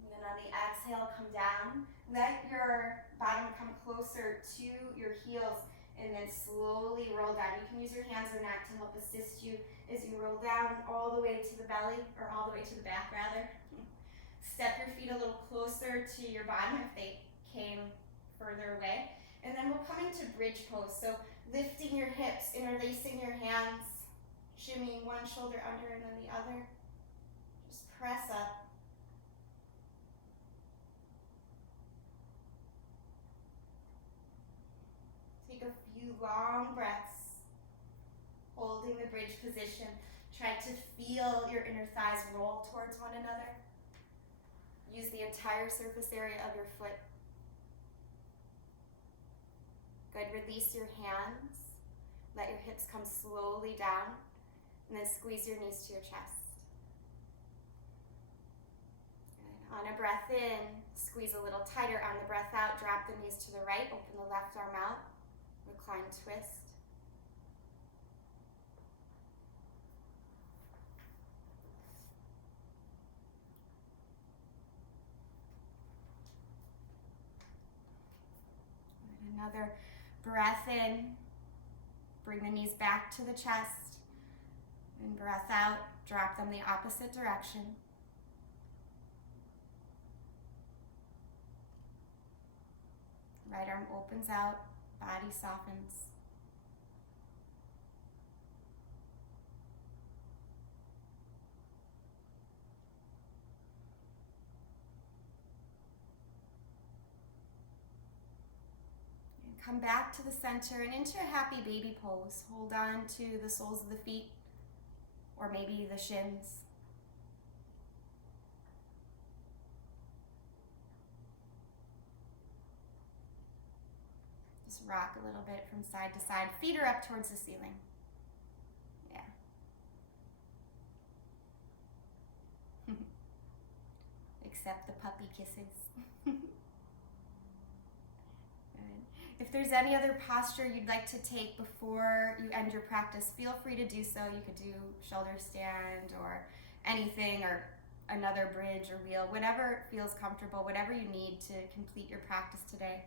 And then on the exhale, come down. Let your bottom come closer to your heels. And then slowly roll down. You can use your hands or mat to help assist you as you roll down all the way to the belly, or all the way to the back rather. Step your feet a little closer to your bottom if they came further away. And then we'll come into bridge pose. So lifting your hips, interlacing your hands, shimmying one shoulder under and then the other. Just press up. Take a few long breaths, holding the bridge position. Try to feel your inner thighs roll towards one another. Use the entire surface area of your foot. Good, release your hands. Let your hips come slowly down, and then squeeze your knees to your chest. Good. On a breath in, squeeze a little tighter. On the breath out, drop the knees to the right, open the left arm out, recline, twist. Good. Another breath in, bring the knees back to the chest, and breath out, drop them the opposite direction. Right arm opens out, body softens. And come back to the center and into a happy baby pose. Hold on to the soles of the feet, or maybe the shins. Just rock a little bit from side to side. Feet are up towards the ceiling. Yeah. Except the puppy kisses. Good. If there's any other posture you'd like to take before you end your practice, feel free to do so. You could do shoulder stand or anything, or another bridge or wheel, whatever feels comfortable, whatever you need to complete your practice today.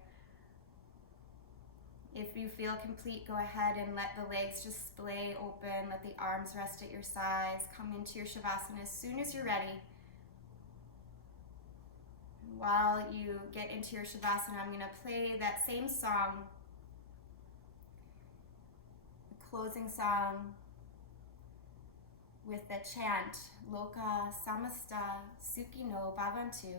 If you feel complete, go ahead and let the legs just splay open, let the arms rest at your sides, come into your Shavasana as soon as you're ready. While you get into your Shavasana, I'm going to play that same song, the closing song, with the chant, Loka Samasta Sukhino Bhavantu.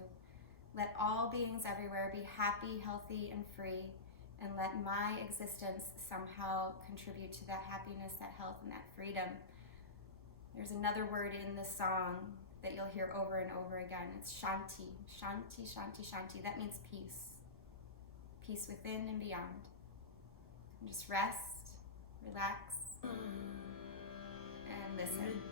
Let all beings everywhere be happy, healthy, and free, and let my existence somehow contribute to that happiness, that health, and that freedom. There's another word in the song that you'll hear over and over again. It's Shanti, Shanti, Shanti, Shanti. That means peace. Peace within and beyond. And just rest, relax, and listen.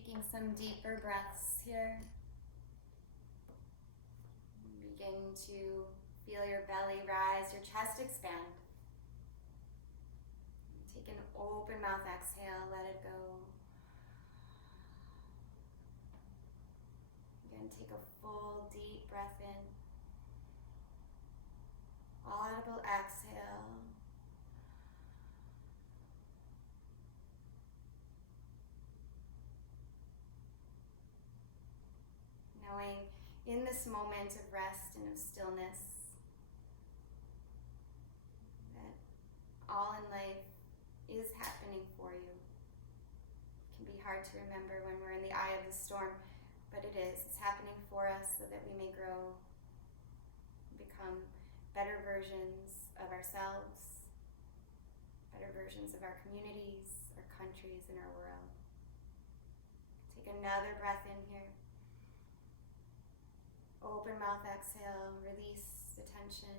Taking some deeper breaths here. Begin to feel your belly rise, your chest expand. Take an open mouth exhale, let it go. Again, take a full deep breath in. Audible exhale. Knowing in this moment of rest and of stillness that all in life is happening for you. It can be hard to remember when we're in the eye of the storm, but it is. It's happening for us so that we may grow, become better versions of ourselves, better versions of our communities, our countries, and our world. Take another breath in here. Open mouth exhale, release the tension.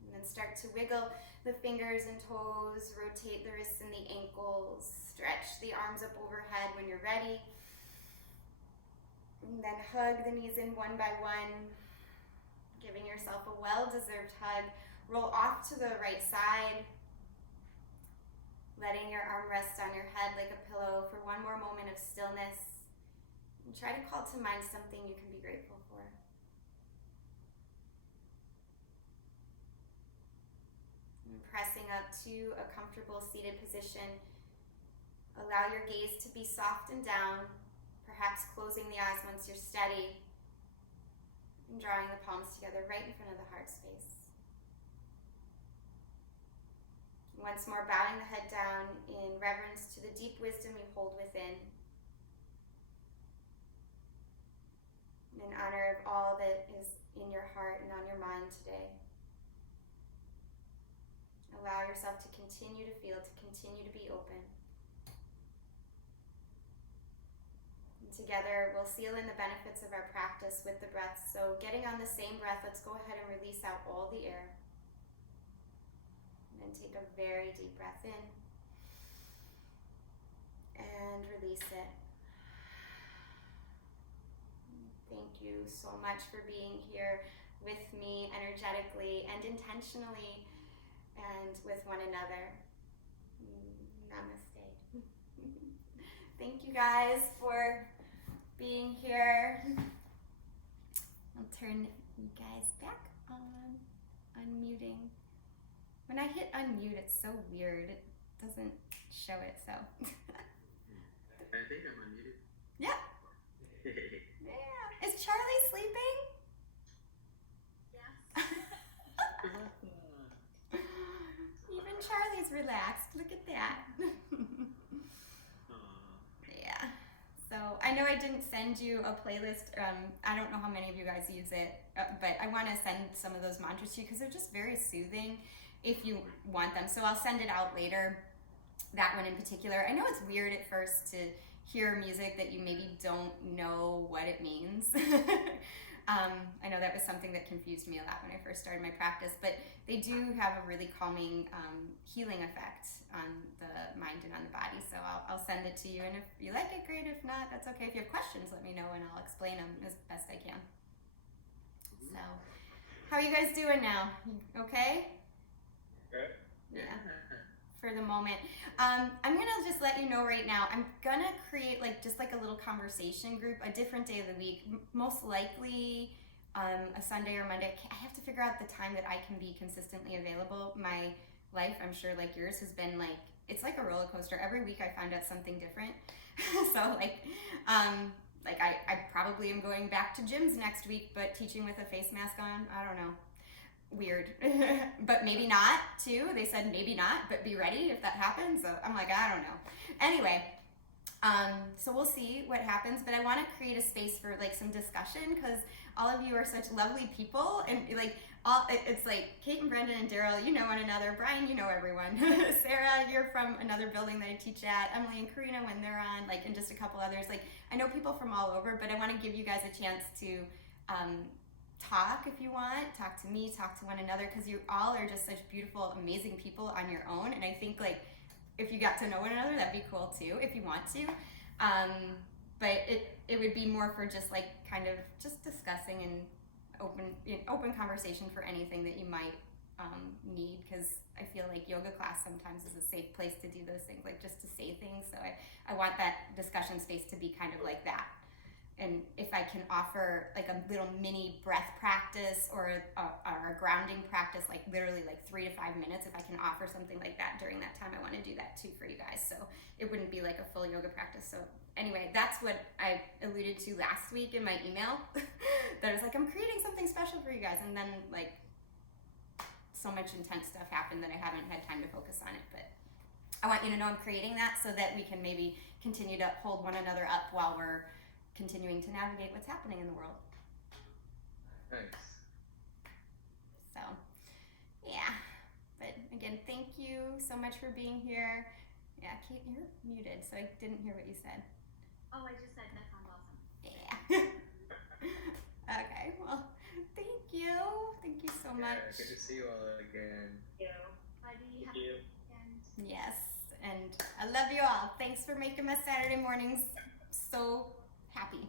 And then start to wiggle the fingers and toes, rotate the wrists and the ankles, stretch the arms up overhead when you're ready. And then hug the knees in one by one, giving yourself a well-deserved hug. Roll off to the right side, letting your arm rest on your head like a pillow for one more moment of stillness. And try to call to mind something you can be grateful for. And pressing up to a comfortable seated position, allow your gaze to be soft and down, perhaps closing the eyes once you're steady, and drawing the palms together right in front of the heart space. Once more, bowing the head down in reverence to the deep wisdom you hold within. In honor of all that is in your heart and on your mind today. Allow yourself to continue to feel, to continue to be open. And together, we'll seal in the benefits of our practice with the breath. So getting on the same breath, let's go ahead and release out all the air. And then take a very deep breath in. And release it. Thank you so much for being here with me energetically and intentionally and with one another. Namaste. Thank you guys for being here. I'll turn you guys back on, unmuting. When I hit unmute, it's so weird. It doesn't show it, so. I think I'm unmuted. Yeah. Yeah. Is Charlie sleeping? Yes. Even Charlie's relaxed. Look at that. Yeah. So I know I didn't send you a playlist. I don't know how many of you guys use it, but I want to send some of those mantras to you because they're just very soothing if you want them. So I'll send it out later. That one in particular. I know it's weird at first to hear music that you maybe don't know what it means. I know that was something that confused me a lot when I first started my practice, but they do have a really calming, healing effect on the mind and on the body. So I'll send it to you, and if you like it, great. If not, that's okay. If you have questions, let me know, and I'll explain them as best I can. So, how are you guys doing now? Okay? Good. Yeah. For the moment. I'm gonna just let you know right now, I'm gonna create just a little conversation group, a different day of the week, most likely a Sunday or Monday. I have to figure out the time that I can be consistently available. My life, I'm sure like yours, has been it's like a roller coaster. Every week I find out something different. So I probably am going back to gyms next week, but teaching with a face mask on, I don't know. Weird. But maybe not too. They said maybe not, but be ready if that happens. So I'm like, I don't know. Anyway, so we'll see what happens, but I want to create a space for some discussion because all of you are such lovely people, and it's like Kate and Brendan and Daryl, you know one another. Brian, you know everyone. Sarah, you're from another building that I teach at. Emily and Karina when they're on, and just a couple others. I know people from all over, but I want to give you guys a chance to talk if you want, talk to me, talk to one another, because you all are just such beautiful, amazing people on your own. And I think if you got to know one another, that'd be cool too, if you want to. But it would be more for just like kind of just discussing and open conversation for anything that you might need, because I feel like yoga class sometimes is a safe place to do those things, like just to say things. So I want that discussion space to be kind of like that. And if I can offer like a little mini breath practice or a grounding practice, like literally like 3 to 5 minutes, if I can offer something like that during that time, I want to do that too for you guys. So it wouldn't be like a full yoga practice. So anyway, that's what I alluded to last week in my email. That I was like, I'm creating something special for you guys. And then like so much intense stuff happened that I haven't had time to focus on it. But I want you to know I'm creating that so that we can maybe continue to hold one another up while we're continuing to navigate what's happening in the world. Nice. So, yeah. But again, thank you so much for being here. Yeah, Kate, you're muted, so I didn't hear what you said. Oh, I just said that sounds awesome. Yeah. Okay, well, thank you. Thank you so much. Good to see you all again. Buddy, Thank happy you. weekend. Yes, and I love you all. Thanks for making my Saturday mornings so happy.